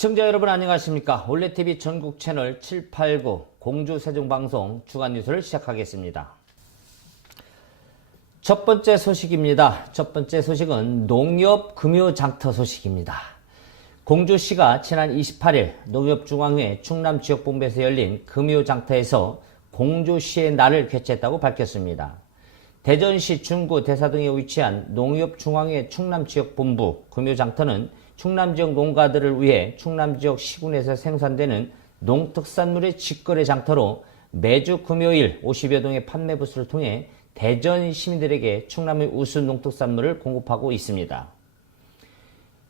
시청자 여러분 안녕하십니까. 올레TV 전국 채널 789 공주 세종방송 주간 뉴스를 시작하겠습니다. 첫 번째 소식입니다. 첫 번째 소식은 농협 금요장터 소식입니다. 공주시가 지난 28일 농협중앙회 충남지역본부에서 열린 금요장터에서 공주시의 날을 개최했다고 밝혔습니다. 대전시 중구 대사동에 위치한 농협중앙회 충남지역본부 금요장터는 충남지역 농가들을 위해 충남지역 시군에서 생산되는 농특산물의 직거래 장터로 매주 금요일 50여 동의 판매 부스를 통해 대전 시민들에게 충남의 우수 농특산물을 공급하고 있습니다.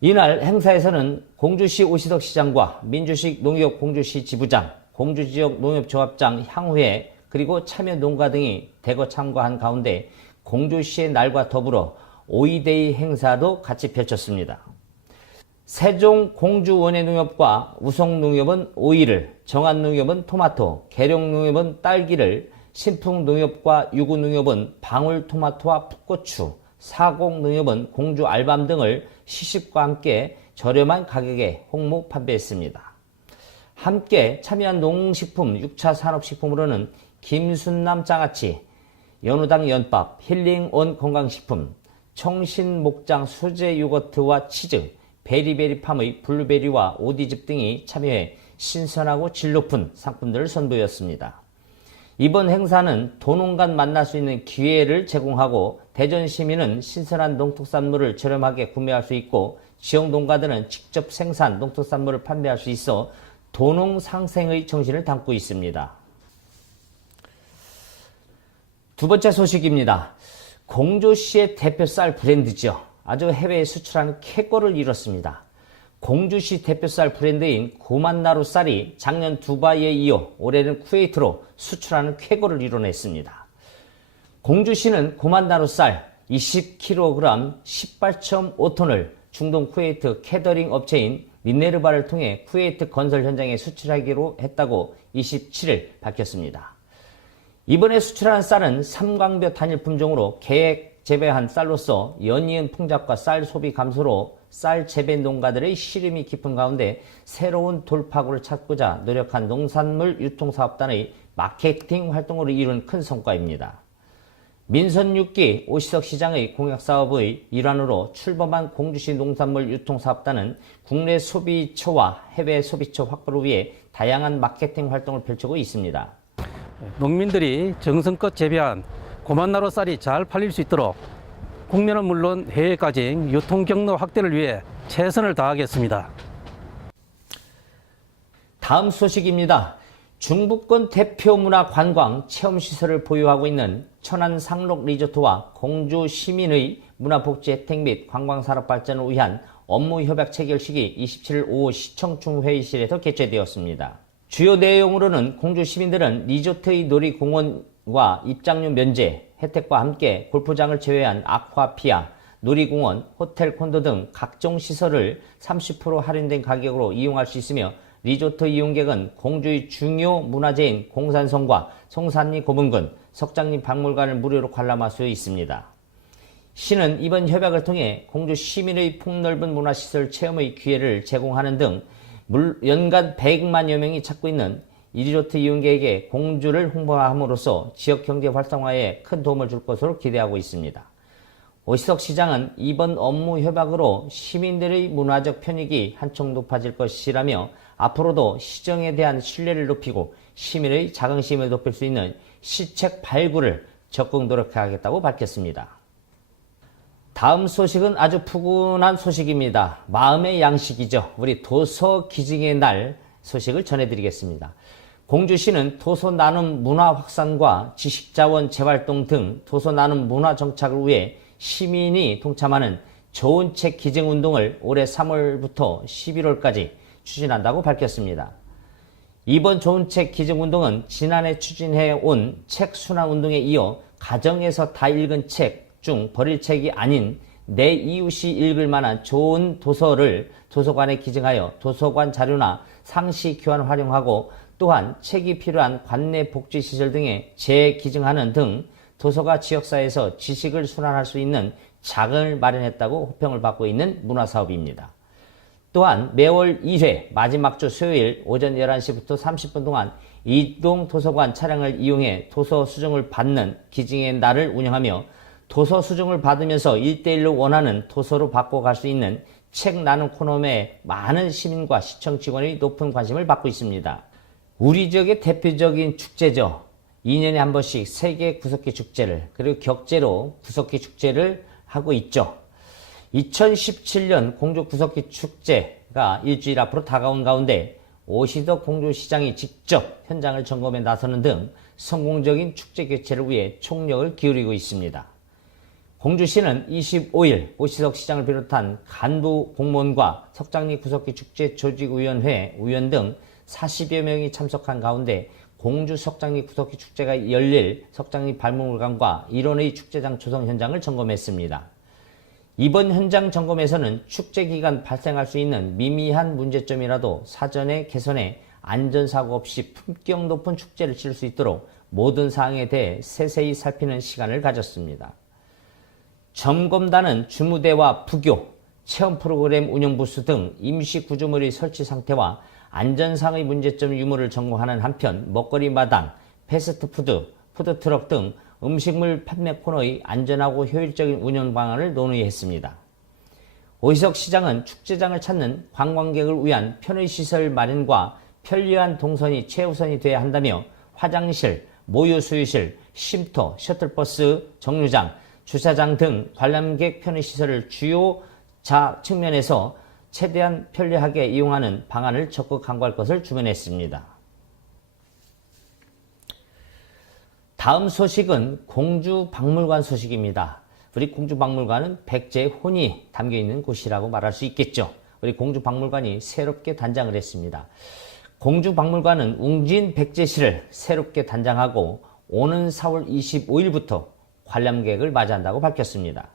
이날 행사에서는 공주시 오시덕 시장과 민주식 농협 공주시 지부장, 공주지역 농협조합장 향후회 그리고 참여 농가 등이 대거 참가한 가운데 공주시의 날과 더불어 오이데이 행사도 같이 펼쳤습니다. 세종 공주원예농협과 우성농협은 오이를, 정안농협은 토마토, 계룡농협은 딸기를, 신풍농협과 유구농협은 방울토마토와 풋고추, 사공농협은 공주 알밤 등을 시식과 함께 저렴한 가격에 홍보 판매했습니다. 함께 참여한 농식품 6차 산업식품으로는 김순남 장아찌, 연우당 연밥, 힐링온 건강식품, 청신목장 수제 요거트와 치즈, 베리베리팜의 블루베리와 오디즙 등이 참여해 신선하고 질 높은 상품들을 선보였습니다. 이번 행사는 도농 간 만날 수 있는 기회를 제공하고 대전 시민은 신선한 농특산물을 저렴하게 구매할 수 있고 지역 농가들은 직접 생산 농특산물을 판매할 수 있어 도농 상생의 정신을 담고 있습니다. 두 번째 소식입니다. 공주시의 대표 쌀 브랜드죠. 아주 해외에 수출하는 쾌거를 이뤘습니다. 공주시 대표 쌀 브랜드인 고만나루 쌀이 작년 두바이에 이어 올해는 쿠웨이트로 수출하는 쾌거를 이뤄냈습니다. 공주시는 고만나루 쌀 20kg 18.5톤을 중동 쿠웨이트 캐더링 업체인 미네르바를 통해 쿠웨이트 건설 현장에 수출하기로 했다고 27일 밝혔습니다. 이번에 수출하는 쌀은 삼광벼 단일 품종으로 계획 재배한 쌀로서 연이은 풍작과 쌀 소비 감소로 쌀 재배 농가들의 시름이 깊은 가운데 새로운 돌파구를 찾고자 노력한 농산물 유통사업단의 마케팅 활동으로 이룬 큰 성과입니다. 민선 6기 오시덕 시장의 공약사업의 일환으로 출범한 공주시 농산물 유통사업단은 국내 소비처와 해외 소비처 확보를 위해 다양한 마케팅 활동을 펼치고 있습니다. 농민들이 정성껏 재배한 고만나루 쌀이 잘 팔릴 수 있도록 국내는 물론 해외까지 유통 경로 확대를 위해 최선을 다하겠습니다. 다음 소식입니다. 중부권 대표 문화 관광 체험시설을 보유하고 있는 천안 상록 리조트와 공주 시민의 문화복지 혜택 및 관광산업 발전을 위한 업무 협약 체결식이 27일 오후 시청중 회의실에서 개최되었습니다. 주요 내용으로는 공주 시민들은 리조트의 놀이공원과 입장료 면제 혜택과 함께 골프장을 제외한 아쿠아피아, 놀이공원, 호텔, 콘도 등 각종 시설을 30% 할인된 가격으로 이용할 수 있으며 리조트 이용객은 공주의 중요 문화재인 공산성과 송산리 고분군, 석장리 박물관을 무료로 관람할 수 있습니다. 시는 이번 협약을 통해 공주 시민의 폭넓은 문화시설 체험의 기회를 제공하는 등 연간 100만여 명이 찾고 있는 이 리조트 이용객에게 공주를 홍보함으로써 지역 경제 활성화에 큰 도움을 줄 것으로 기대하고 있습니다. 오시덕 시장은 이번 업무 협약으로 시민들의 문화적 편익이 한층 높아질 것이라며 앞으로도 시정에 대한 신뢰를 높이고 시민의 자긍심을 높일 수 있는 시책 발굴을 적극 노력하겠다고 밝혔습니다. 다음 소식은 아주 푸근한 소식입니다. 마음의 양식이죠. 우리 도서 기증의 날 소식을 전해드리겠습니다. 공주시는 도서 나눔 문화 확산과 지식자원 재활동 등 도서 나눔 문화 정착을 위해 시민이 동참하는 좋은 책 기증 운동을 올해 3월부터 11월까지 추진한다고 밝혔습니다. 이번 좋은 책 기증 운동은 지난해 추진해 온 책 순환 운동에 이어 가정에서 다 읽은 책 중 버릴 책이 아닌 내 이웃이 읽을 만한 좋은 도서를 도서관에 기증하여 도서관 자료나 상시 교환 활용하고 또한 책이 필요한 관내 복지시설 등에 재기증하는 등 도서가 지역사회에서 지식을 순환할 수 있는 장을 마련했다고 호평을 받고 있는 문화사업입니다. 또한 매월 1회 마지막 주 수요일 오전 11시부터 30분 동안 이동 도서관 차량을 이용해 도서 수정을 받는 기증의 날을 운영하며 도서 수정을 받으면서 1대1로 원하는 도서로 바꿔갈 수 있는 책 나눔 코너에 많은 시민과 시청 직원의 높은 관심을 받고 있습니다. 우리 지역의 대표적인 축제죠. 2년에 한 번씩 세계 구석기 축제를 그리고 격제로 구석기 축제를 하고 있죠. 2017년 공주 구석기 축제가 일주일 앞으로 다가온 가운데 오시덕 공주시장이 직접 현장을 점검에 나서는 등 성공적인 축제 개최를 위해 총력을 기울이고 있습니다. 공주시는 25일 오시덕 시장을 비롯한 간부 공무원과 석장리 구석기 축제 조직위원회 위원 등 40여 명이 참석한 가운데 공주 석장리 구석기 축제가 열릴 석장리 박물관과 일원의 축제장 조성 현장을 점검했습니다. 이번 현장 점검에서는 축제 기간 발생할 수 있는 미미한 문제점이라도 사전에 개선해 안전사고 없이 품격 높은 축제를 치를 수 있도록 모든 사항에 대해 세세히 살피는 시간을 가졌습니다. 점검단은 주무대와 부교, 체험 프로그램 운영 부스 등 임시 구조물의 설치 상태와 안전상의 문제점 유무를 점검하는 한편 먹거리 마당, 패스트푸드, 푸드트럭 등 음식물 판매 코너의 안전하고 효율적인 운영 방안을 논의했습니다. 오시덕 시장은 축제장을 찾는 관광객을 위한 편의시설 마련과 편리한 동선이 최우선이 돼야 한다며 화장실, 모유수유실, 쉼터, 셔틀버스 정류장, 주차장 등 관람객 편의시설을 주요 측면에서 최대한 편리하게 이용하는 방안을 적극 강구할 것을 주문했습니다. 다음 소식은 공주박물관 소식입니다. 우리 공주박물관은 백제의 혼이 담겨있는 곳이라고 말할 수 있겠죠. 우리 공주박물관이 새롭게 단장을 했습니다. 공주박물관은 웅진 백제시를 새롭게 단장하고 오는 4월 25일부터 관람객을 맞이한다고 밝혔습니다.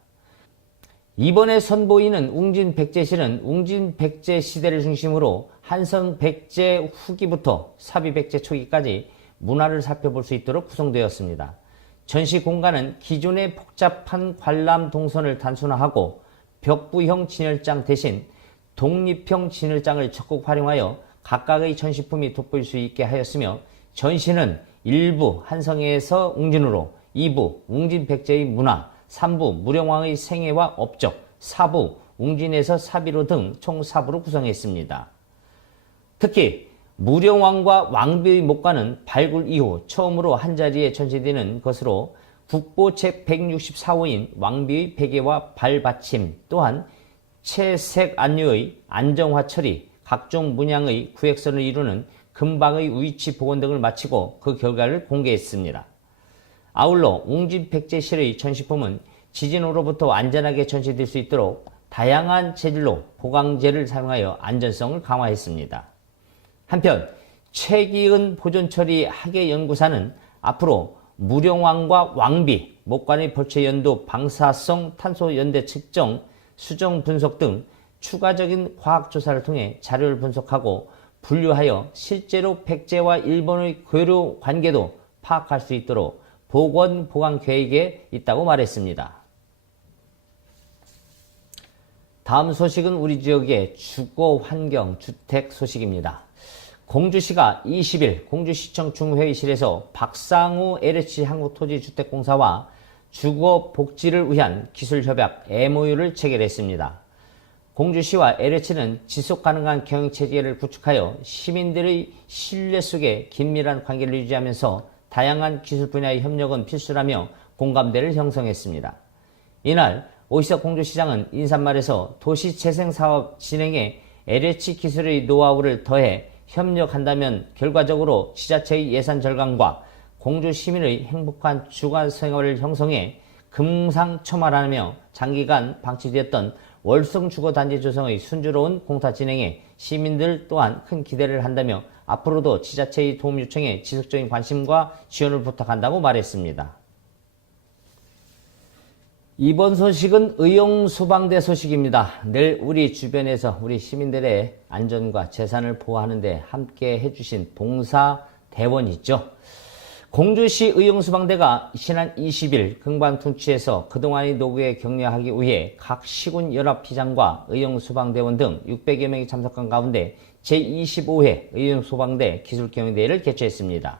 이번에 선보이는 웅진 백제실은 웅진 백제 시대를 중심으로 한성 백제 후기부터 사비 백제 초기까지 문화를 살펴볼 수 있도록 구성되었습니다. 전시 공간은 기존의 복잡한 관람 동선을 단순화하고 벽부형 진열장 대신 독립형 진열장을 적극 활용하여 각각의 전시품이 돋보일 수 있게 하였으며 전시는 1부 한성에서 웅진으로 2부 웅진 백제의 문화, 3부 무령왕의 생애와 업적, 4부 웅진에서 사비로 등 총 4부로 구성했습니다. 특히 무령왕과 왕비의 목관은 발굴 이후 처음으로 한자리에 전시되는 것으로 국보 제164호인 왕비의 베개와 발받침 또한 채색 안료의 안정화 처리, 각종 문양의 구획선을 이루는 금방의 위치 복원 등을 마치고 그 결과를 공개했습니다. 아울러 웅진 백제실의 전시품은 지진으로부터 안전하게 전시될 수 있도록 다양한 재질로 보강재를 사용하여 안전성을 강화했습니다. 한편 최기은 보존처리 학예연구사는 앞으로 무령왕과 왕비, 목관의 벌채 연도, 방사성 탄소 연대 측정, 수정 분석 등 추가적인 과학조사를 통해 자료를 분석하고 분류하여 실제로 백제와 일본의 교류 관계도 파악할 수 있도록 보건 계획에 있다고 말했습니다. 다음 소식은 우리 지역의 주거 환경 주택 소식입니다. 공주시가 20일 공주시청 중회의실에서 박상우 LH 한국토지주택공사와 주거 복지를 위한 기술협약 MOU를 체결했습니다. 공주시와 LH는 지속가능한 경영체계를 구축하여 시민들의 신뢰 속에 긴밀한 관계를 유지하면서 다양한 기술 분야의 협력은 필수라며 공감대를 형성했습니다. 이날 오시덕 공주시장은 인사말에서 도시재생사업 진행에 LH 기술의 노하우를 더해 협력한다면 결과적으로 지자체의 예산 절감과 공주 시민의 행복한 주거 생활을 형성해 금상첨화하며 장기간 방치되었던 월성 주거단지 조성의 순조로운 공사 진행에 시민들 또한 큰 기대를 한다며 앞으로도 지자체의 도움 요청에 지속적인 관심과 지원을 부탁한다고 말했습니다. 이번 소식은 의용소방대 소식입니다. 늘 우리 주변에서 우리 시민들의 안전과 재산을 보호하는 데 함께 해주신 봉사대원이 있죠. 공주시 의용소방대가 지난 20일 금관tun치에서 그동안의 노고에 격려하기 위해 각 시군 연합회장과 의용소방대원 등 600여 명이 참석한 가운데 제25회 의용소방대 기술경연대회를 개최했습니다.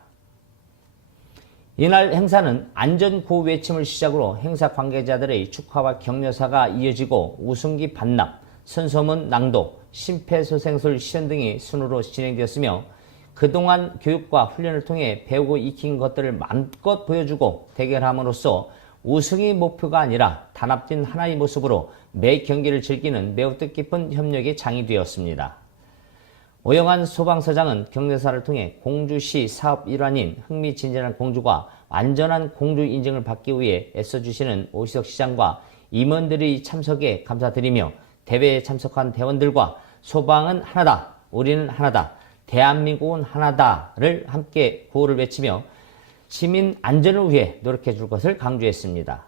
이날 행사는 안전구호 외침을 시작으로 행사 관계자들의 축하와 격려사가 이어지고 우승기 반납, 선서문 낭독, 심폐소생술 시연 등이 순으로 진행되었으며 그동안 교육과 훈련을 통해 배우고 익힌 것들을 마음껏 보여주고 대결함으로써 우승이 목표가 아니라 단합된 하나의 모습으로 매 경기를 즐기는 매우 뜻깊은 협력의 장이 되었습니다. 오영환 소방서장은 격려사를 통해 공주시 사업 일환인 흥미진진한 공주가 완전한 공주 인증을 받기 위해 애써주시는 오시석 시장과 임원들의 참석에 감사드리며 대회에 참석한 대원들과 소방은 하나다, 우리는 하나다, 대한민국은 하나다를 함께 구호를 외치며 시민 안전을 위해 노력해 줄 것을 강조했습니다.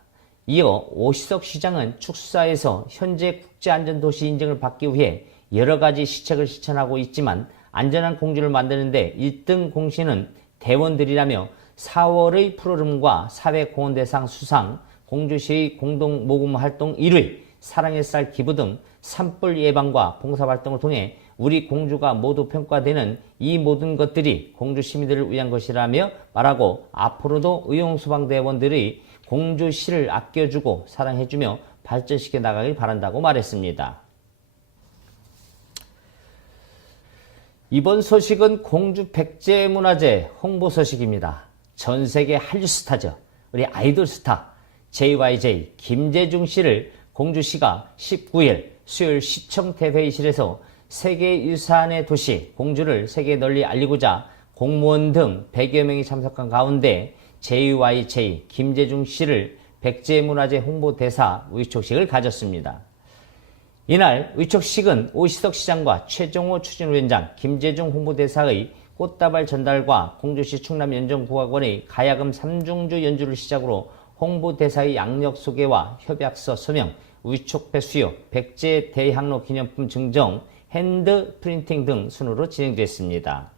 이어 오시석 시장은 축사에서 현재 국제안전도시 인증을 받기 위해 여러 가지 시책을 실천하고 있지만 안전한 공주를 만드는 데 1등 공신은 대원들이라며 4월의 푸르름과 사회공헌대상 수상, 공주시의 공동모금활동 1위, 사랑의 쌀 기부 등 산불 예방과 봉사활동을 통해 우리 공주가 모두 평가되는 이 모든 것들이 공주 시민들을 위한 것이라며 말하고 앞으로도 의용소방대원들의 공주시를 아껴주고 사랑해주며 발전시켜 나가길 바란다고 말했습니다. 이번 소식은 공주 백제문화재 홍보 소식입니다. 전세계 한류 스타죠. 우리 아이돌 스타 JYJ 김재중 씨를 공주시가 19일 수요일 시청대회의실에서 세계유산의 도시 공주를 세계에 널리 알리고자 공무원 등 100여 명이 참석한 가운데 JYJ 김재중 씨를 백제문화재 홍보대사 위촉식을 가졌습니다. 이날 위촉식은 오시석 시장과 최종호 추진위원장, 김재중 홍보대사의 꽃다발 전달과 공주시 충남연정국악원의 가야금 3중주 연주를 시작으로 홍보대사의 양력 소개와 협약서 서명, 위촉배 수여, 백제 대항로 기념품 증정, 핸드 프린팅 등 순으로 진행됐습니다.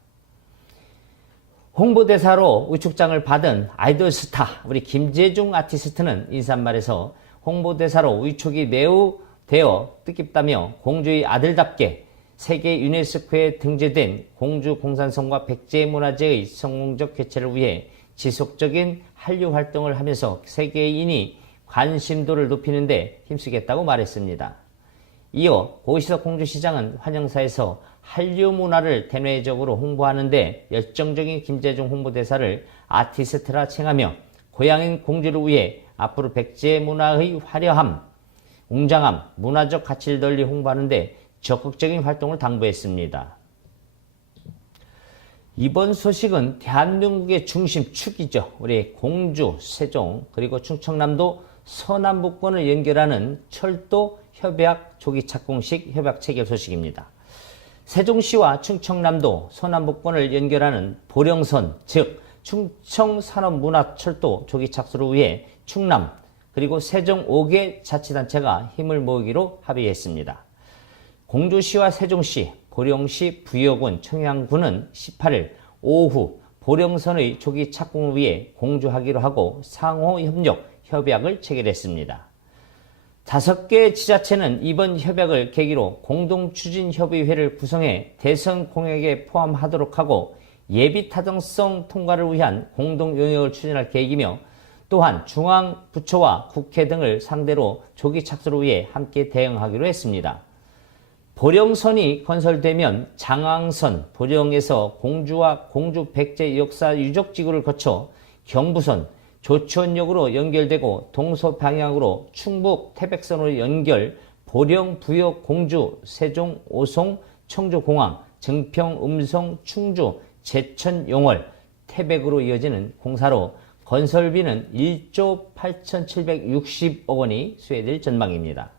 홍보대사로 위촉장을 받은 아이돌 스타 우리 김재중 아티스트는 인사말에서 홍보대사로 위촉이 매우 되어 뜻깊다며 공주의 아들답게 세계 유네스코에 등재된 공주 공산성과 백제문화재의 성공적 개최를 위해 지속적인 한류 활동을 하면서 세계인이 관심도를 높이는 데 힘쓰겠다고 말했습니다. 이어 오시석 공주시장은 환영사에서 한류 문화를 대내적으로 홍보하는 데 열정적인 김재중 홍보대사를 아티스트라 칭하며 고향인 공주를 위해 앞으로 백제 문화의 화려함, 웅장함, 문화적 가치를 널리 홍보하는 데 적극적인 활동을 당부했습니다. 이번 소식은 대한민국의 중심축이죠. 우리 공주, 세종, 그리고 충청남도 서남북권을 연결하는 철도 협약 조기 착공식 협약 체결 소식입니다. 세종시와 충청남도 서남북권을 연결하는 보령선, 즉 충청산업문화철도 조기 착수를 위해 충남 그리고 세종 5개 자치단체가 힘을 모으기로 합의했습니다. 공주시와 세종시, 보령시, 부여군, 청양군은 18일 오후 보령선의 조기 착공을 위해 공조하기로 하고 상호 협력 협약을 체결했습니다. 5개 지자체는 이번 협약을 계기로 공동추진협의회를 구성해 대선 공약에 포함하도록 하고 예비타당성 통과를 위한 공동용역을 추진할 계획이며 또한 중앙부처와 국회 등을 상대로 조기 착수를 위해 함께 대응하기로 했습니다. 보령선이 건설되면 장항선, 보령에서 공주와 공주 백제 역사 유적지구를 거쳐 경부선, 조치원역으로 연결되고 동서방향으로 충북 태백선으로 연결, 보령, 부여, 공주, 세종, 오송, 청주공항, 증평, 음성, 충주, 제천, 용월, 태백으로 이어지는 공사로 건설비는 1조 8,760억 원이 수혜될 전망입니다.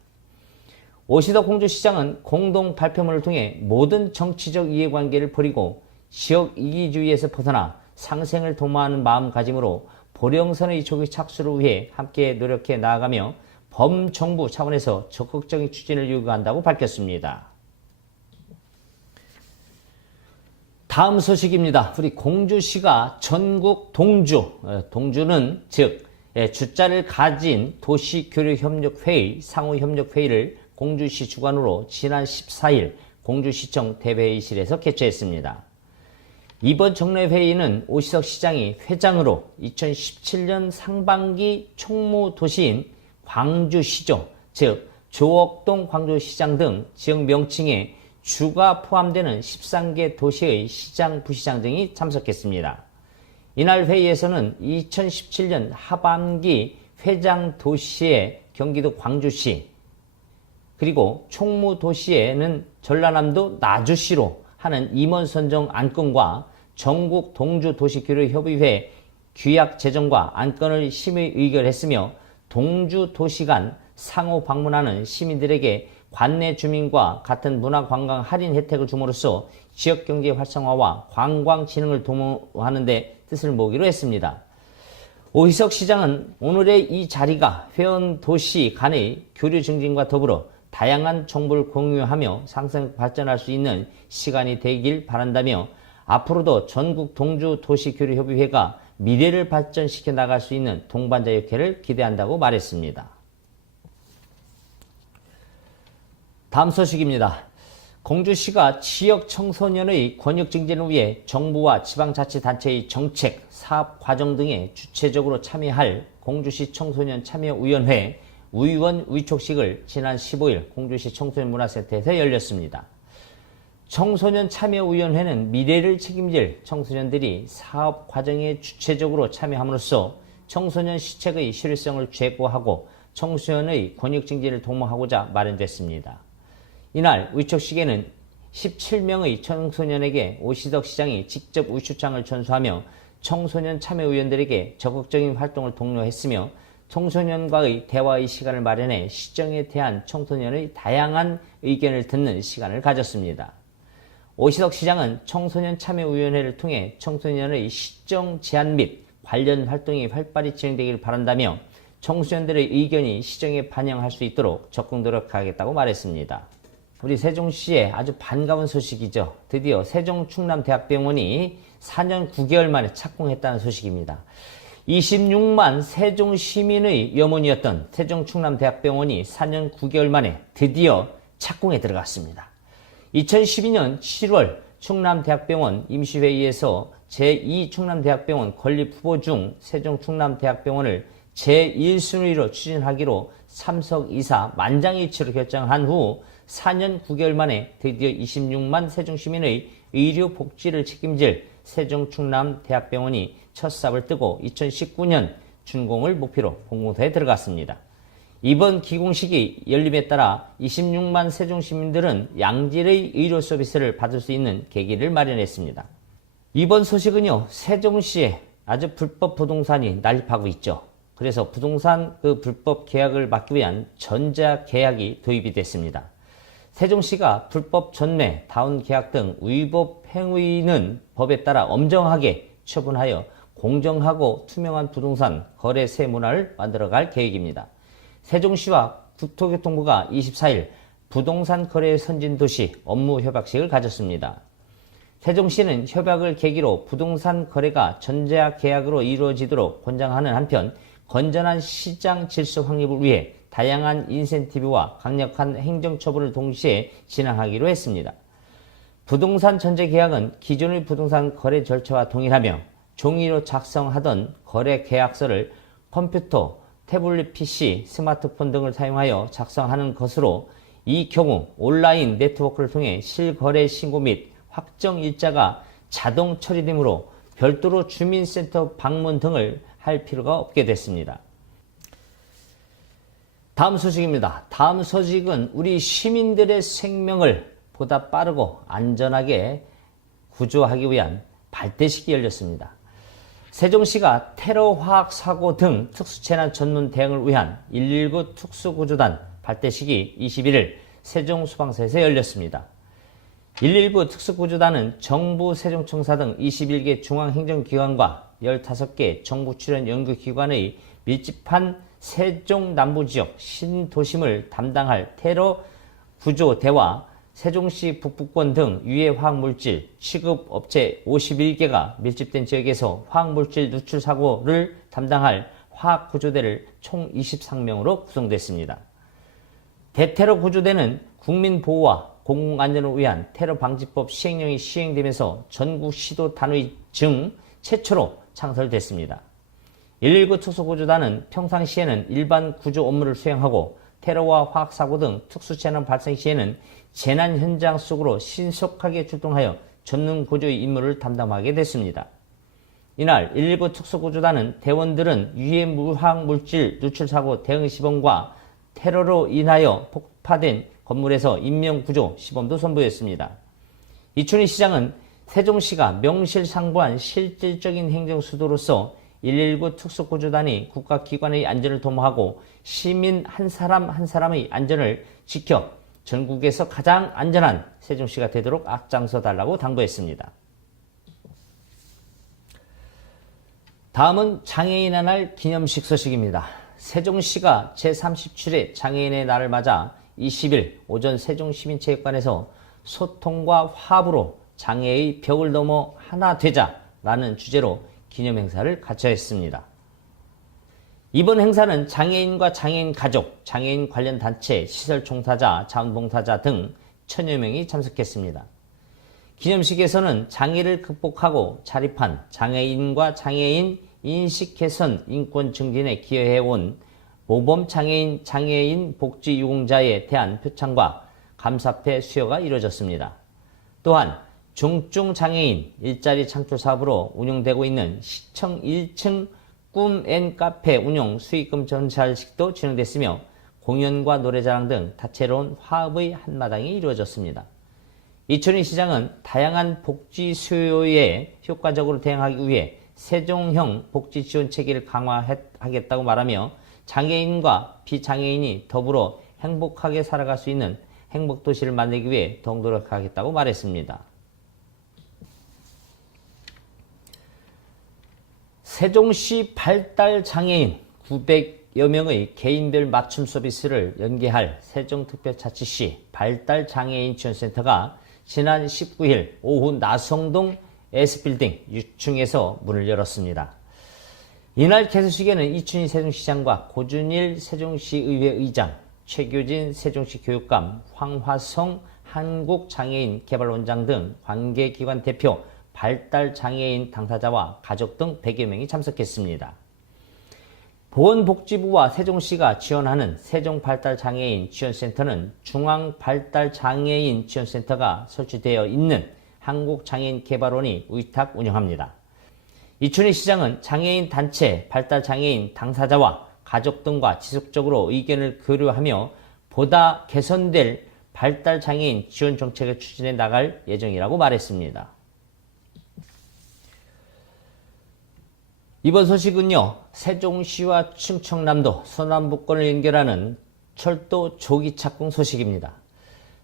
오시덕 공주시장은 공동 발표문을 통해 모든 정치적 이해관계를 버리고 지역 이기주의에서 벗어나 상생을 도모하는 마음가짐으로 보령선의 조기 착수를 위해 함께 노력해 나아가며 범정부 차원에서 적극적인 추진을 요구한다고 밝혔습니다. 다음 소식입니다. 우리 공주시가 전국 동주는 즉 주자를 가진 도시교류협력회의 상호협력회의를 공주시 주관으로 지난 14일 공주시청 대회의실에서 개최했습니다. 이번 정례회의는 오시석 시장이 회장으로 2017년 상반기 총무도시인 광주시죠, 즉 조옥동 광주시장 등 지역 명칭에 주가 포함되는 13개 도시의 시장, 부시장 등이 참석했습니다. 이날 회의에서는 2017년 하반기 회장 도시의 경기도 광주시, 그리고 총무 도시에는 전라남도 나주시로 하는 임원 선정 안건과 전국 동주 도시교류협의회 규약 제정과 안건을 심의 의결했으며 동주 도시 간 상호 방문하는 시민들에게 관내 주민과 같은 문화관광 할인 혜택을 줌으로써 지역경제 활성화와 관광 진흥을 도모하는 데 뜻을 모으기로 했습니다. 오희석 시장은 오늘의 이 자리가 회원 도시 간의 교류 증진과 더불어 다양한 정보를 공유하며 상생 발전할 수 있는 시간이 되길 바란다며 앞으로도 전국 동주 도시교류협의회가 미래를 발전시켜 나갈 수 있는 동반자 역할을 기대한다고 말했습니다. 다음 소식입니다. 공주시가 지역 청소년의 권역 증진을 위해 정부와 지방자치단체의 정책, 사업 과정 등에 주체적으로 참여할 공주시 청소년 참여위원회 의원 위촉식을 지난 15일 공주시 청소년문화센터에서 열렸습니다. 청소년 참여위원회는 미래를 책임질 청소년들이 사업 과정에 주체적으로 참여함으로써 청소년 시책의 실효성을 제고하고 청소년의 권역 증진을 도모하고자 마련됐습니다. 이날 위촉식에는 17명의 청소년에게 오시덕 시장이 직접 위촉장을 전수하며 청소년 참여위원들에게 적극적인 활동을 독려했으며 청소년과의 대화의 시간을 마련해 시정에 대한 청소년의 다양한 의견을 듣는 시간을 가졌습니다. 오시덕 시장은 청소년 참여위원회를 통해 청소년의 시정 제안 및 관련 활동이 활발히 진행되길 바란다며 청소년들의 의견이 시정에 반영할 수 있도록 적극 노력하겠다고 말했습니다. 우리 세종시에 아주 반가운 소식이죠. 드디어 세종충남대학병원이 4년 9개월 만에 착공했다는 소식입니다. 26만 세종시민의 염원이었던 세종충남대학병원이 4년 9개월 만에 드디어 착공에 들어갔습니다. 2012년 7월 충남대학병원 임시회의에서 제2충남대학병원 건립 후보 중 세종충남대학병원을 제1순위로 추진하기로 참석이사 만장일치로 결정한 후 4년 9개월 만에 드디어 26만 세종시민의 의료 복지를 책임질 세종충남대학병원이 첫 삽을 뜨고 2019년 준공을 목표로 공공터에 들어갔습니다. 이번 기공식이 열림에 따라 26만 세종시민들은 양질의 의료 서비스를 받을 수 있는 계기를 마련했습니다. 이번 소식은요, 세종시에 아주 불법 부동산이 난립하고 있죠. 그래서 부동산 불법 계약을 막기 위한 전자계약이 도입이 됐습니다. 세종시가 불법 전매, 다운계약 등 위법 행위는 법에 따라 엄정하게 처분하여 공정하고 투명한 부동산 거래세 문화를 만들어갈 계획입니다. 세종시와 국토교통부가 24일 부동산 거래 선진도시 업무 협약식을 가졌습니다. 세종시는 협약을 계기로 부동산 거래가 전자계약으로 이루어지도록 권장하는 한편 건전한 시장 질서 확립을 위해 다양한 인센티브와 강력한 행정처분을 동시에 진행하기로 했습니다. 부동산 전자계약은 기존의 부동산 거래 절차와 동일하며 종이로 작성하던 거래 계약서를 컴퓨터, 태블릿 PC, 스마트폰 등을 사용하여 작성하는 것으로 이 경우 온라인 네트워크를 통해 실거래 신고 및 확정 일자가 자동 처리되므로 별도로 주민센터 방문 등을 할 필요가 없게 됐습니다. 다음 소식입니다. 다음 소식은 우리 시민들의 생명을 보다 빠르고 안전하게 구조하기 위한 발대식이 열렸습니다. 세종시가 테러 화학 사고 등 특수재난 전문 대응을 위한 119 특수구조단 발대식이 21일 세종소방서에서 열렸습니다. 119 특수구조단은 정부 세종청사 등 21개 중앙행정기관과 15개 정부 출연 연구기관의 밀집한 세종 남부지역 신도심을 담당할 테러 구조대와 세종시 북부권 등 유해 화학물질 취급업체 51개가 밀집된 지역에서 화학물질 누출 사고를 담당할 화학구조대를 총 23명으로 구성됐습니다. 대테러 구조대는 국민보호와 공공안전을 위한 테러방지법 시행령이 시행되면서 전국 시도 단위 중 최초로 창설됐습니다. 119 특수구조단은 평상시에는 일반 구조 업무를 수행하고 테러와 화학사고 등 특수재난 발생 시에는 재난 현장 속으로 신속하게 출동하여 전능 구조의 임무를 담당하게 됐습니다. 이날 119 특수구조단은 대원들은 유해 화학물질 누출 사고 대응 시범과 테러로 인하여 폭파된 건물에서 인명구조 시범도 선보였습니다. 이춘희 시장은 세종시가 명실상부한 실질적인 행정수도로서 119 특수구조단이 국가기관의 안전을 도모하고 시민 한 사람 한 사람의 안전을 지켜 전국에서 가장 안전한 세종시가 되도록 앞장서 달라고 당부했습니다. 다음은 장애인의 날 기념식 소식입니다. 세종시가 제37회 장애인의 날을 맞아 20일 오전 세종시민체육관에서 소통과 화합으로 장애의 벽을 넘어 하나 되자라는 주제로 기념행사를 가져했습니다. 이번 행사는 장애인과 장애인 가족, 장애인 관련 단체, 시설 종사자, 자원봉사자 등 1000여 명이 참석했습니다. 기념식에서는 장애를 극복하고 자립한 장애인과 장애인 인식 개선, 인권 증진에 기여해온 모범장애인, 장애인 복지 유공자에 대한 표창과 감사패 수여가 이루어졌습니다. 또한 중증장애인 일자리 창출 사업으로 운영되고 있는 시청 1층 꿈 앤 카페 운영 수익금 전달식도 진행됐으며 공연과 노래자랑 등 다채로운 화합의 한마당이 이루어졌습니다. 이춘희 시장은 다양한 복지 수요에 효과적으로 대응하기 위해 세종형 복지 지원 체계를 강화하겠다고 말하며 장애인과 비장애인이 더불어 행복하게 살아갈 수 있는 행복도시를 만들기 위해 더욱 노력하겠다고 말했습니다. 세종시 발달장애인 900여 명의 개인별 맞춤 서비스를 연계할 세종특별자치시 발달장애인 지원센터가 지난 19일 오후 나성동 S빌딩 6층에서 문을 열었습니다. 이날 개소식에는 이춘희 세종시장과 고준일 세종시의회 의장, 최규진 세종시 교육감, 황화성 한국장애인 개발원장 등 관계기관 대표, 발달장애인 당사자와 가족 등 100여 명이 참석했습니다. 보건복지부와 세종시가 지원하는 세종발달장애인 지원센터는 중앙발달장애인 지원센터가 설치되어 있는 한국장애인 개발원이 위탁 운영합니다. 이춘희 시장은 장애인 단체, 발달장애인 당사자와 가족 등과 지속적으로 의견을 교류하며 보다 개선될 발달장애인 지원 정책을 추진해 나갈 예정이라고 말했습니다. 이번 소식은요, 세종시와 충청남도 서남북권을 연결하는 철도 조기 착공 소식입니다.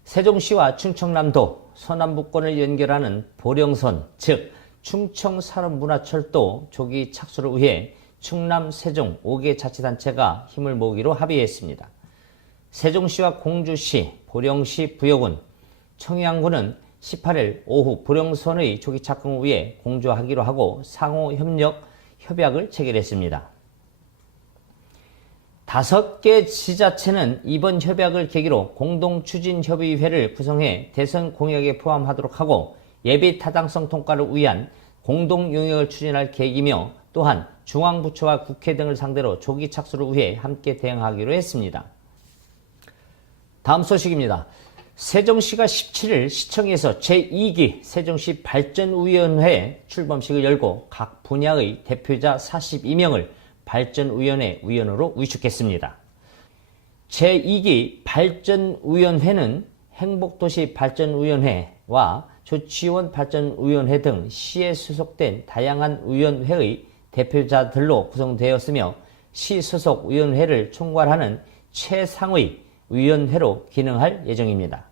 세종시와 충청남도 서남북권을 연결하는 보령선, 즉 충청산업문화철도 조기 착수를 위해 충남, 세종 5개 자치단체가 힘을 모으기로 합의했습니다. 세종시와 공주시, 보령시 부여군, 청양군은 18일 오후 보령선의 조기 착공을 위해 공조하기로 하고 상호 협약을 체결했습니다. 5개 지자체는 이번 협약을 계기로 공동추진협의회를 구성해 대선 공약에 포함하도록 하고 예비 타당성 통과를 위한 공동용역을 추진할 계획이며 또한 중앙부처와 국회 등을 상대로 조기 착수를 위해 함께 대응하기로 했습니다. 다음 소식입니다. 세종시가 17일 시청에서 제2기 세종시 발전위원회 출범식을 열고 각 분야의 대표자 42명을 발전위원회 위원으로 위촉했습니다. 제2기 발전위원회는 행복도시 발전위원회와 조치원 발전위원회 등 시에 소속된 다양한 위원회의 대표자들로 구성되었으며 시 소속 위원회를 총괄하는 최상의 위원회로 기능할 예정입니다.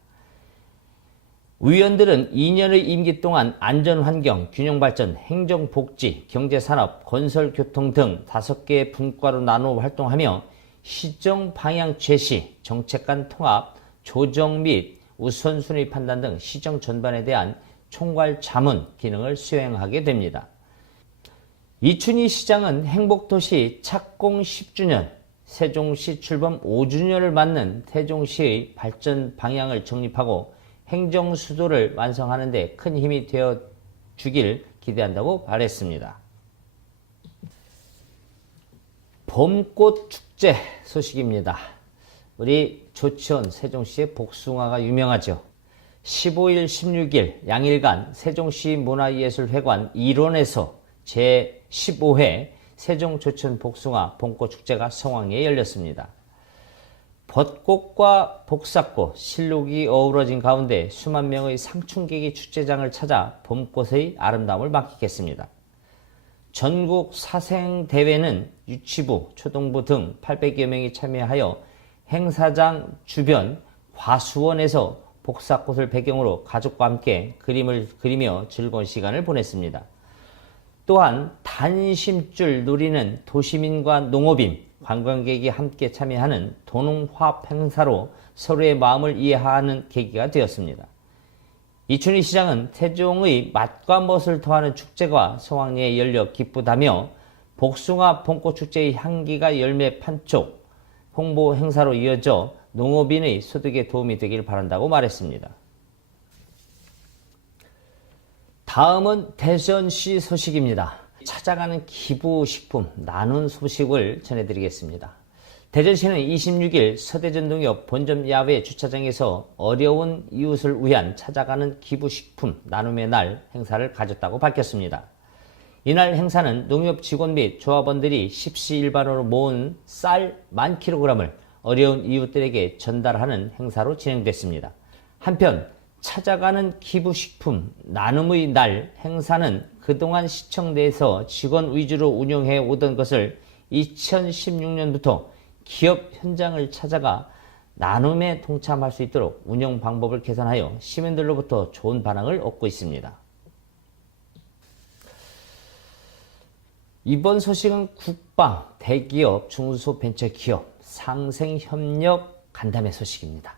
위원들은 2년의 임기 동안 안전환경, 균형발전, 행정복지, 경제산업, 건설교통 등 5개의 분과로 나누어 활동하며 시정 방향 제시, 정책 간 통합, 조정 및 우선순위 판단 등 시정 전반에 대한 총괄 자문 기능을 수행하게 됩니다. 이춘희 시장은 행복도시 착공 10주년, 세종시 출범 5주년을 맞는 세종시의 발전 방향을 정립하고 행정수도를 완성하는 데 큰 힘이 되어 주길 기대한다고 말했습니다. 봄꽃 축제 소식입니다. 우리 조치원 세종시의 복숭아가 유명하죠. 15일, 16일 양일간 세종시 문화예술회관 일원에서 제15회 세종 조치원 복숭아 봄꽃 축제가 성황리에 열렸습니다. 벚꽃과 복사꽃, 실록이 어우러진 가운데 수만 명의 상춘객이 축제장을 찾아 봄꽃의 아름다움을 만끽했습니다. 전국 사생대회는 유치부, 초등부 등 800여 명이 참여하여 행사장 주변 과수원에서 복사꽃을 배경으로 가족과 함께 그림을 그리며 즐거운 시간을 보냈습니다. 또한 단심줄 누리는 도시민과 농업인, 관광객이 함께 참여하는 도농화합 행사로 서로의 마음을 이해하는 계기가 되었습니다. 이춘희 시장은 세종의 맛과 멋을 더하는 축제가 성황리에 열려 기쁘다며 복숭아 봄꽃축제의 향기가 열매 판촉, 홍보 행사로 이어져 농업인의 소득에 도움이 되길 바란다고 말했습니다. 다음은 대전시 소식입니다. 찾아가는 기부식품 나눈 소식을 전해드리겠습니다. 대전시는 26일 서대전동역 본점 야외 주차장에서 어려운 이웃을 위한 찾아가는 기부식품 나눔의 날 행사를 가졌다고 밝혔습니다. 이날 행사는 농협 직원 및 조합원들이 십시일반으로 모은 쌀 10,000kg을 어려운 이웃들에게 전달하는 행사로 진행됐습니다. 한편 찾아가는 기부식품 나눔의 날 행사는 그동안 시청 내에서 직원 위주로 운영해 오던 것을 2016년부터 기업 현장을 찾아가 나눔에 동참할 수 있도록 운영 방법을 개선하여 시민들로부터 좋은 반응을 얻고 있습니다. 이번 소식은 국방, 대기업, 중소벤처기업, 상생협력 간담회 소식입니다.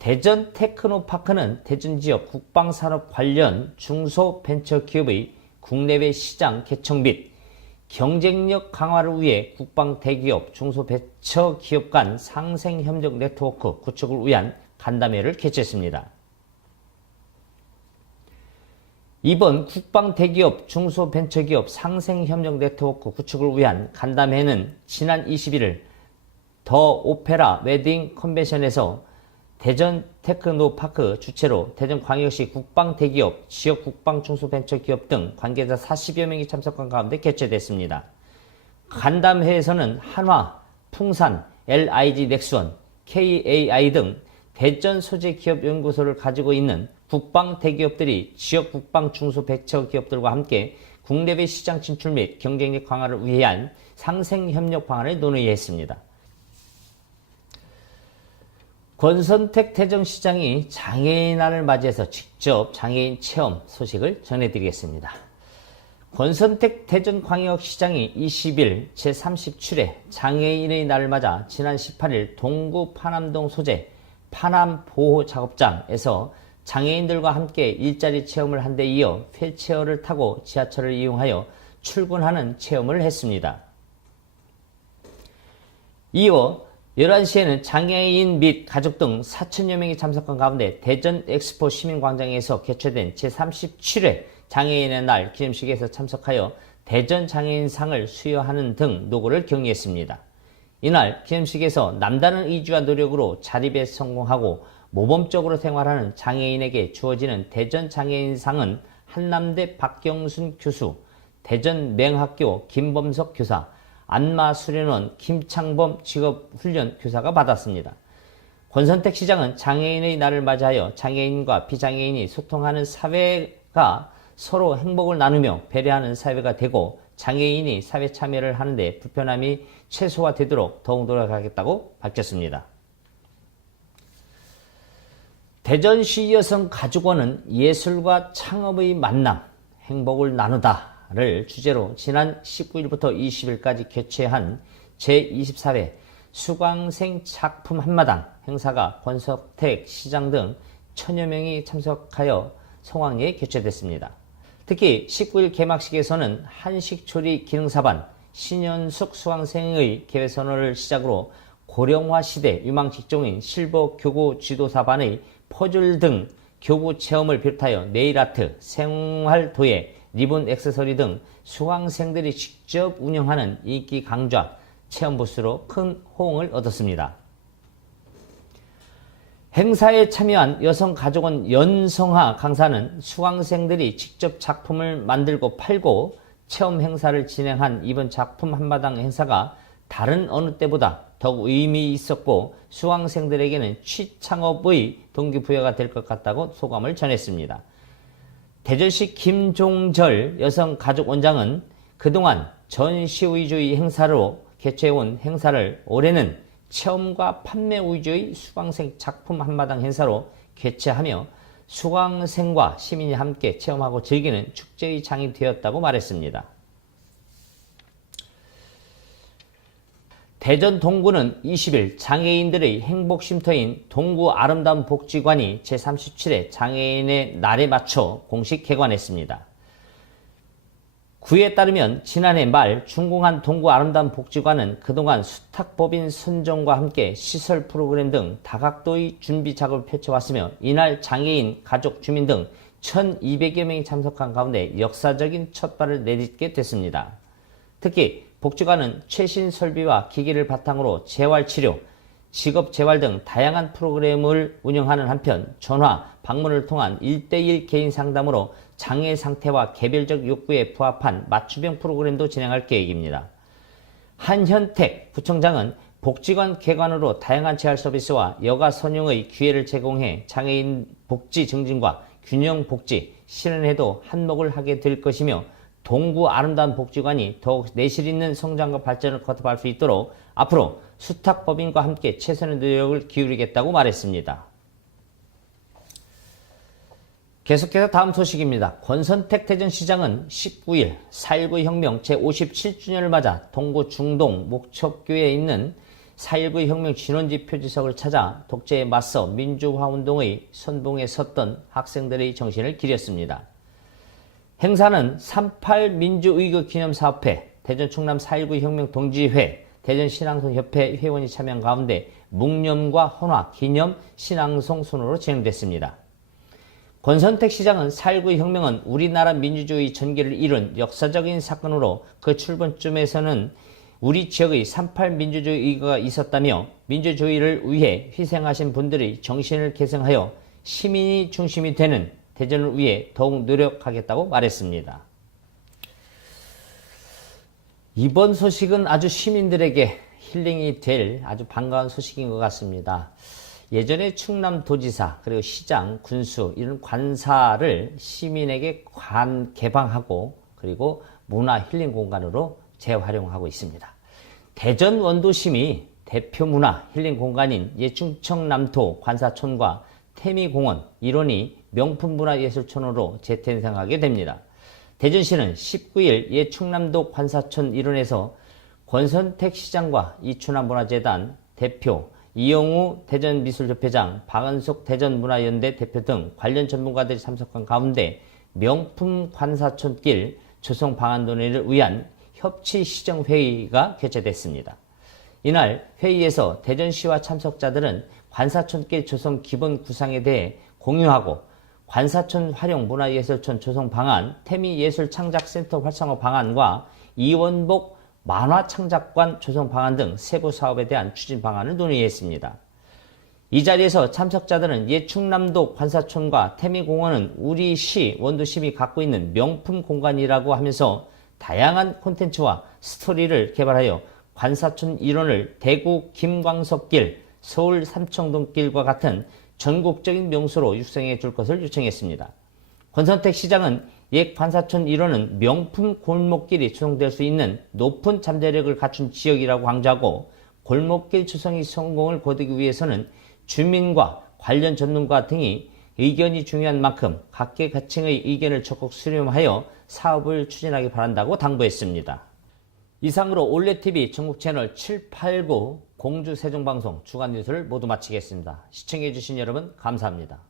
대전 테크노파크는 대전 지역 국방산업 관련 중소벤처기업의 국내외 시장 개척 및 경쟁력 강화를 위해 국방 대기업, 중소벤처기업 간 상생협력 네트워크 구축을 위한 간담회를 개최했습니다. 이번 국방 대기업, 중소벤처기업 상생협력 네트워크 구축을 위한 간담회는 지난 21일 더 오페라 웨딩 컨벤션에서 대전 테크노파크 주최로 대전광역시 국방대기업, 지역 국방 중소벤처기업 등 관계자 40여 명이 참석한 가운데 개최됐습니다. 간담회에서는 한화, 풍산, LIG 넥스원, KAI 등 대전 소재 기업 연구소를 가지고 있는 국방 대기업들이 지역 국방 중소벤처기업들과 함께 국내외 시장 진출 및 경쟁력 강화를 위한 상생협력 방안을 논의했습니다. 권선택 대전시장이 장애인 날을 맞이해서 직접 장애인 체험 소식을 전해드리겠습니다. 권선택 대전광역시장이 20일 제37회 장애인의 날을 맞아 지난 18일 동구 파남동 소재 파남보호작업장에서 장애인들과 함께 일자리 체험을 한 데 이어 휠체어를 타고 지하철을 이용하여 출근하는 체험을 했습니다. 이어 11시에는 장애인 및 가족 등 4천여 명이 참석한 가운데 대전 엑스포 시민광장에서 개최된 제37회 장애인의 날 기념식에서 참석하여 대전 장애인상을 수여하는 등 노고를 경의했습니다. 이날 기념식에서 남다른 의지와 노력으로 자립에 성공하고 모범적으로 생활하는 장애인에게 주어지는 대전 장애인상은 한남대 박경순 교수, 대전 맹학교 김범석 교사, 안마수련원 김창범 직업훈련교사가 받았습니다. 권선택 시장은 장애인의 날을 맞이하여 장애인과 비장애인이 소통하는 사회가 서로 행복을 나누며 배려하는 사회가 되고 장애인이 사회 참여를 하는데 불편함이 최소화되도록 더욱 노력하겠다고 밝혔습니다. 대전시 여성가족원은 예술과 창업의 만남, 행복을 나누다를 주제로 지난 19일부터 20일까지 개최한 제24회 수강생 작품 한마당 행사가 권석택 시장 등 천여 명이 참석하여 성황리에 개최됐습니다. 특히 19일 개막식에서는 한식조리 기능사반, 신현숙 수강생의 개회선언을 시작으로 고령화 시대 유망 직종인 실버 교구 지도사반의 퍼즐 등 교구 체험을 비롯하여 네일아트, 생활도예, 리본 액세서리 등 수강생들이 직접 운영하는 인기 강좌 체험 부스로 큰 호응을 얻었습니다. 행사에 참여한 여성가족원 연성하 강사는 수강생들이 직접 작품을 만들고 팔고 체험 행사를 진행한 이번 작품 한마당 행사가 다른 어느 때보다 더욱 의미 있었고 수강생들에게는 취창업의 동기부여가 될 것 같다고 소감을 전했습니다. 대전시 김종절 여성가족원장은 그동안 전시 위주의 행사로 개최해온 행사를 올해는 체험과 판매 위주의 수강생 작품 한마당 행사로 개최하며 수강생과 시민이 함께 체험하고 즐기는 축제의 장이 되었다고 말했습니다. 대전 동구는 20일 장애인들의 행복쉼터인 동구 아름다운 복지관이 제37회 장애인의 날에 맞춰 공식 개관했습니다. 구에 따르면 지난해 말 준공한 동구 아름다운 복지관은 그동안 수탁법인 선정과 함께 시설 프로그램 등 다각도의 준비 작업을 펼쳐왔으며 이날 장애인, 가족, 주민 등 1,200여 명이 참석한 가운데 역사적인 첫발을 내딛게 됐습니다. 특히 복지관은 최신 설비와 기기를 바탕으로 재활치료, 직업재활 등 다양한 프로그램을 운영하는 한편 전화, 방문을 통한 1:1 개인 상담으로 장애 상태와 개별적 욕구에 부합한 맞춤형 프로그램도 진행할 계획입니다. 한현택 부청장은 복지관 개관으로 다양한 재활 서비스와 여가 선용의 기회를 제공해 장애인 복지 증진과 균형 복지 실현에도 한몫을 하게 될 것이며 동구 아름다운 복지관이 더욱 내실 있는 성장과 발전을 거듭할 수 있도록 앞으로 수탁법인과 함께 최선의 노력을 기울이겠다고 말했습니다. 계속해서 다음 소식입니다. 권선택 대전시장은 19일 4.19 혁명 제57주년을 맞아 동구 중동 목척교에 있는 4.19 혁명 진원지 표지석을 찾아 독재에 맞서 민주화 운동의 선봉에 섰던 학생들의 정신을 기렸습니다. 행사는 38 민주의교 기념사업회, 대전 충남 4.19 혁명 동지회, 대전 신앙송협회 회원이 참여한 가운데 묵념과 헌화, 기념, 신앙송 순으로 진행됐습니다. 권선택 시장은 4.19 혁명은 우리나라 민주주의 전개를 이룬 역사적인 사건으로 그 출범쯤에서는 우리 지역의 38 민주주의 의거가 있었다며 민주주의를 위해 희생하신 분들의 정신을 계승하여 시민이 중심이 되는 대전을 위해 더욱 노력하겠다고 말했습니다. 이번 소식은 아주 시민들에게 힐링이 될 아주 반가운 소식인 것 같습니다. 예전에 충남도지사 그리고 시장, 군수 이런 관사를 시민에게 개방하고 그리고 문화 힐링 공간으로 재활용하고 있습니다. 대전 원도심이 대표 문화 힐링 공간인 예충청남도 관사촌과 태미공원 일원이 명품 문화예술촌으로 재탄생하게 됩니다. 대전시는 19일 예충남도 관사촌 일원에서 권선택 시장과 이춘하문화재단 대표, 이영우 대전미술협회장, 박은숙 대전문화연대 대표 등 관련 전문가들이 참석한 가운데 명품 관사촌길 조성 방안 논의를 위한 협치시정회의가 개최됐습니다. 이날 회의에서 대전시와 참석자들은 관사촌길 조성 기본 구상에 대해 공유하고 관사촌 활용 문화예술촌 조성 방안, 태미예술창작센터 활성화 방안과 이원복 만화창작관 조성 방안 등 세부 사업에 대한 추진 방안을 논의했습니다. 이 자리에서 참석자들은 예충남도 관사촌과 태미공원은 우리 시, 원도심이 갖고 있는 명품 공간이라고 하면서 다양한 콘텐츠와 스토리를 개발하여 관사촌 일원을 대구 김광석길, 서울 삼청동길과 같은 전국적인 명소로 육성해 줄 것을 요청했습니다. 권선택 시장은 옛 관사촌 일원은 명품 골목길이 조성될 수 있는 높은 잠재력을 갖춘 지역이라고 강조하고 골목길 조성이 성공을 거두기 위해서는 주민과 관련 전문가 등이 의견이 중요한 만큼 각계각층의 의견을 적극 수렴하여 사업을 추진하기 바란다고 당부했습니다. 이상으로 올레TV 전국 채널 789 공주 세종방송 주간 뉴스를 모두 마치겠습니다. 시청해주신 여러분 감사합니다.